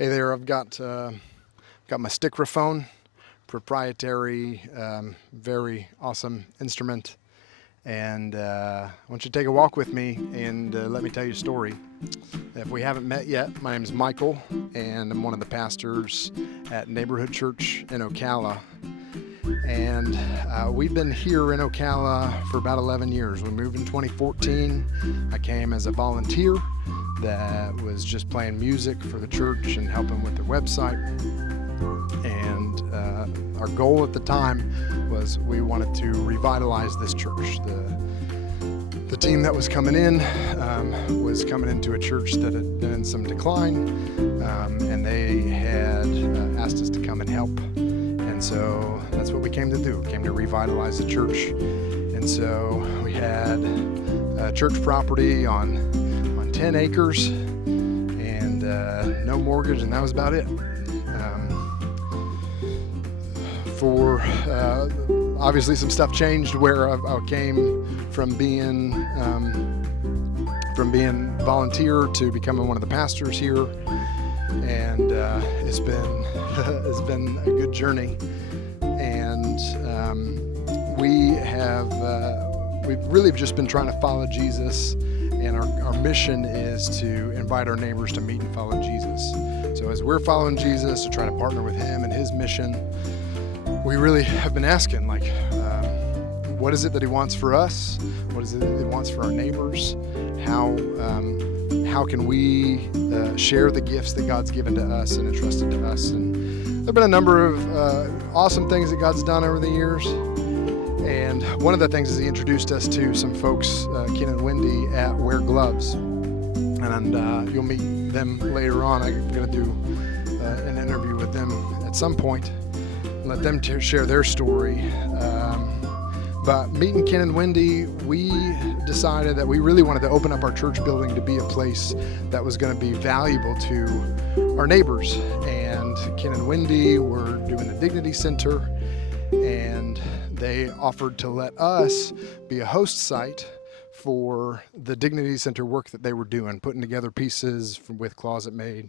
Hey there, I've got my stickraphone, proprietary, very awesome instrument, and I want you to take a walk with me and let me tell you a story. If we haven't met yet, my name is Michael, and I'm one of the pastors at Neighborhood Church in Ocala. And we've been here in Ocala for about 11 years. We moved in 2014. I came as a volunteer that was just playing music for the church and helping with their website. And our goal at the time was we wanted to revitalize this church. The team that was coming in was coming into a church that had been in some decline, and they had asked us to come and help. And so that's what we came to do. We came to revitalize the church. And so we had church property on 10 acres and no mortgage, and that was about it. Obviously some stuff changed where I came from being volunteer to becoming one of the pastors here, and it's been a good journey. And we've really just been trying to follow Jesus, and our mission is to invite our neighbors to meet and follow Jesus. So as we're following Jesus, to try to partner with him and his mission, we really have been asking, what is it that he wants for us? What is it that he wants for our neighbors? How can we share the gifts that God's given to us and entrusted to us? And there have been a number of awesome things that God's done over the years. And one of the things is he introduced us to some folks, Ken and Wendy at Wear Gloves. And you'll meet them later on. I'm going to do an interview with them at some point. Let them share their story. But meeting Ken and Wendy, we decided that we really wanted to open up our church building to be a place that was going to be valuable to our neighbors. And Ken and Wendy were doing the Dignity Center, and they offered to let us be a host site for the Dignity Center work that they were doing, putting together pieces with Closet Made.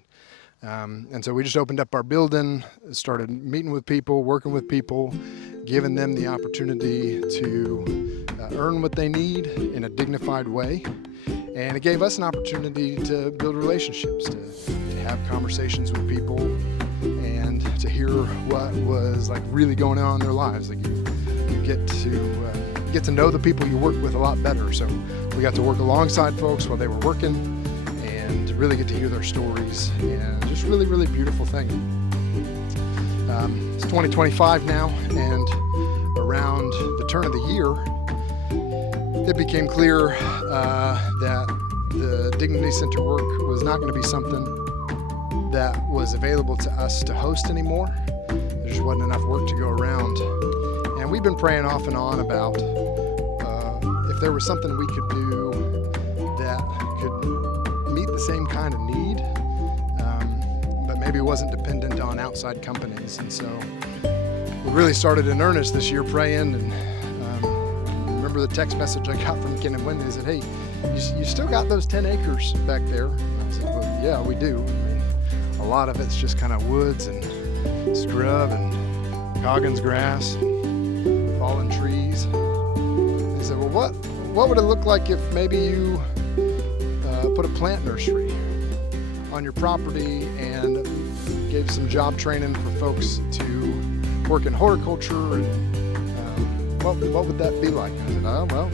And so we just opened up our building, started meeting with people, working with people, giving them the opportunity to earn what they need in a dignified way. And it gave us an opportunity to build relationships, to have conversations with people, and to hear what was really going on in their lives. You get to know the people you work with a lot better. So we got to work alongside folks while they were working, and really get to hear their stories, and just really, really beautiful thing. It's 2025 now, and around the turn of the year, it became clear that the Dignity Center work was not going to be something that was available to us to host anymore. There just wasn't enough work to go around. And we've been praying off and on about if there was something we could do that could meet the same kind of need, but maybe wasn't dependent on outside companies. And so we really started in earnest this year praying, and remember the text message I got from Ken and Wendy. They said, "Hey, you still got those 10 acres back there?" And I said, "Well, yeah, we do. I mean, a lot of it's just kind of woods and scrub and Coggins grass and fallen trees." They said, "Well, what would it look like if maybe you put a plant nursery on your property and gave some job training for folks to work in horticulture, and what would that be like?" I said, "Oh, well,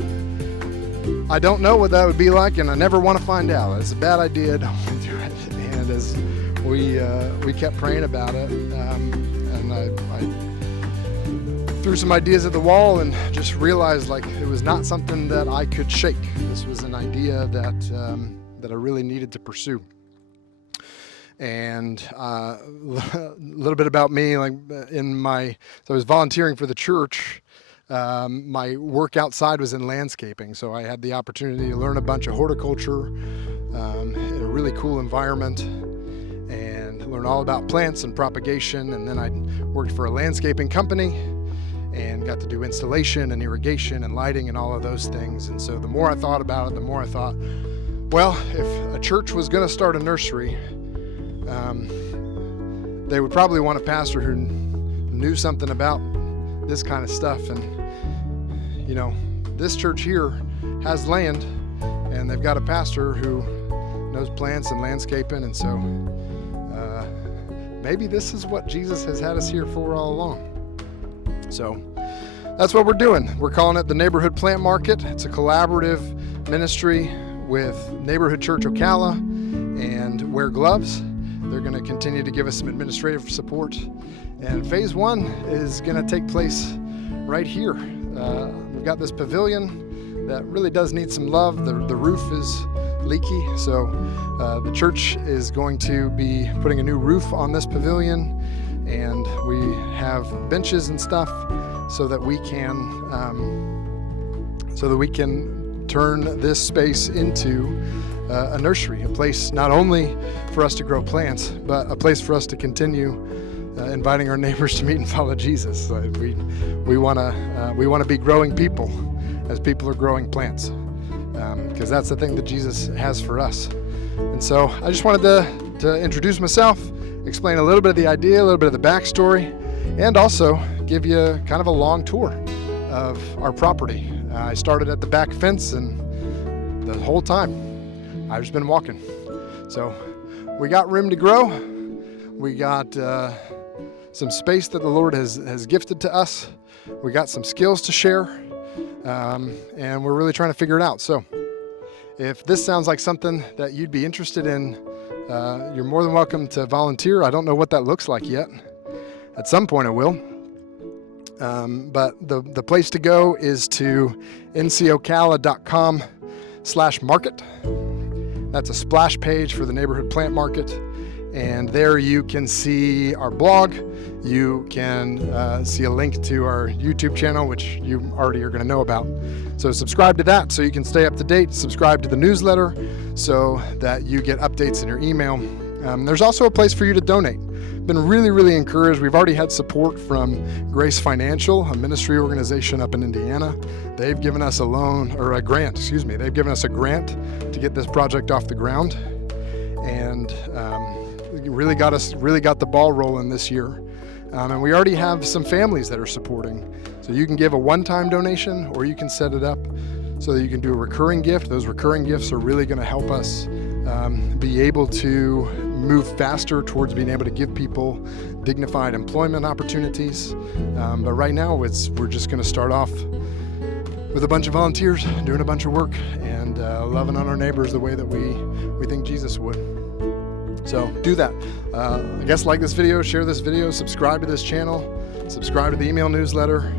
I don't know what that would be like, and I never want to find out. It's a bad idea. Don't want to do it." And as we kept praying about it, and I threw some ideas at the wall and just realized it was not something that I could shake. This was an idea that I really needed to pursue. And a little bit about me, so I was volunteering for the church. My work outside was in landscaping, so I had the opportunity to learn a bunch of horticulture in a really cool environment, and learn all about plants and propagation. And then I worked for a landscaping company and got to do installation and irrigation and lighting and all of those things. And so the more I thought about it, the more I thought, well, if a church was going to start a nursery, they would probably want a pastor who knew something about this kind of stuff. And, this church here has land, and they've got a pastor who knows plants and landscaping. And so maybe this is what Jesus has had us here for all along. So that's what we're doing. We're calling it the Neighborhood Plant Market. It's a collaborative ministry with Neighborhood Church Ocala and Wear Gloves. They're going to continue to give us some administrative support. And phase 1 is going to take place right here. We've got this pavilion that really does need some love. The roof is leaky, so the church is going to be putting a new roof on this pavilion, and we have benches and stuff so that we can turn this space into a nursery, a place not only for us to grow plants, but a place for us to continue inviting our neighbors to meet and follow Jesus. We want to be growing people as people are growing plants, because that's the thing that Jesus has for us. And so I just wanted to introduce myself, explain a little bit of the idea, a little bit of the backstory, and also give you kind of a long tour of our property. I started at the back fence, and the whole time I've just been walking. So we got room to grow. We got some space that the Lord has gifted to us. We got some skills to share, and we're really trying to figure it out. So if this sounds like something that you'd be interested in, you're more than welcome to volunteer. I don't know what that looks like yet. At some point I will. But the place to go is to ncocala.com/market. That's a splash page for the Neighborhood Plant Market. And there you can see our blog. You can see a link to our YouTube channel, which you already are going to know about. So subscribe to that so you can stay up to date. Subscribe to the newsletter so that you get updates in your email. There's also a place for you to donate. Been really, really encouraged. We've already had support from Grace Financial, a ministry organization up in Indiana. They've given us a grant. They've given us a grant to get this project off the ground, and really got the ball rolling this year. And we already have some families that are supporting. So you can give a one-time donation, or you can set it up so that you can do a recurring gift. Those recurring gifts are really going to help us be able to move faster towards being able to give people dignified employment opportunities. But right now, we're just going to start off with a bunch of volunteers doing a bunch of work and loving on our neighbors the way that we think Jesus would. So do that. I guess like this video, share this video, subscribe to this channel, subscribe to the email newsletter.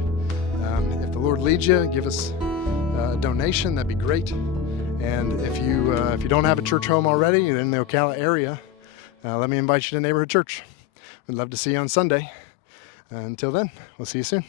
If the Lord leads you, give us a donation. That'd be great. And if you don't have a church home already, you're in the Ocala area, let me invite you to Neighborhood Church. We'd love to see you on Sunday. Until then, we'll see you soon.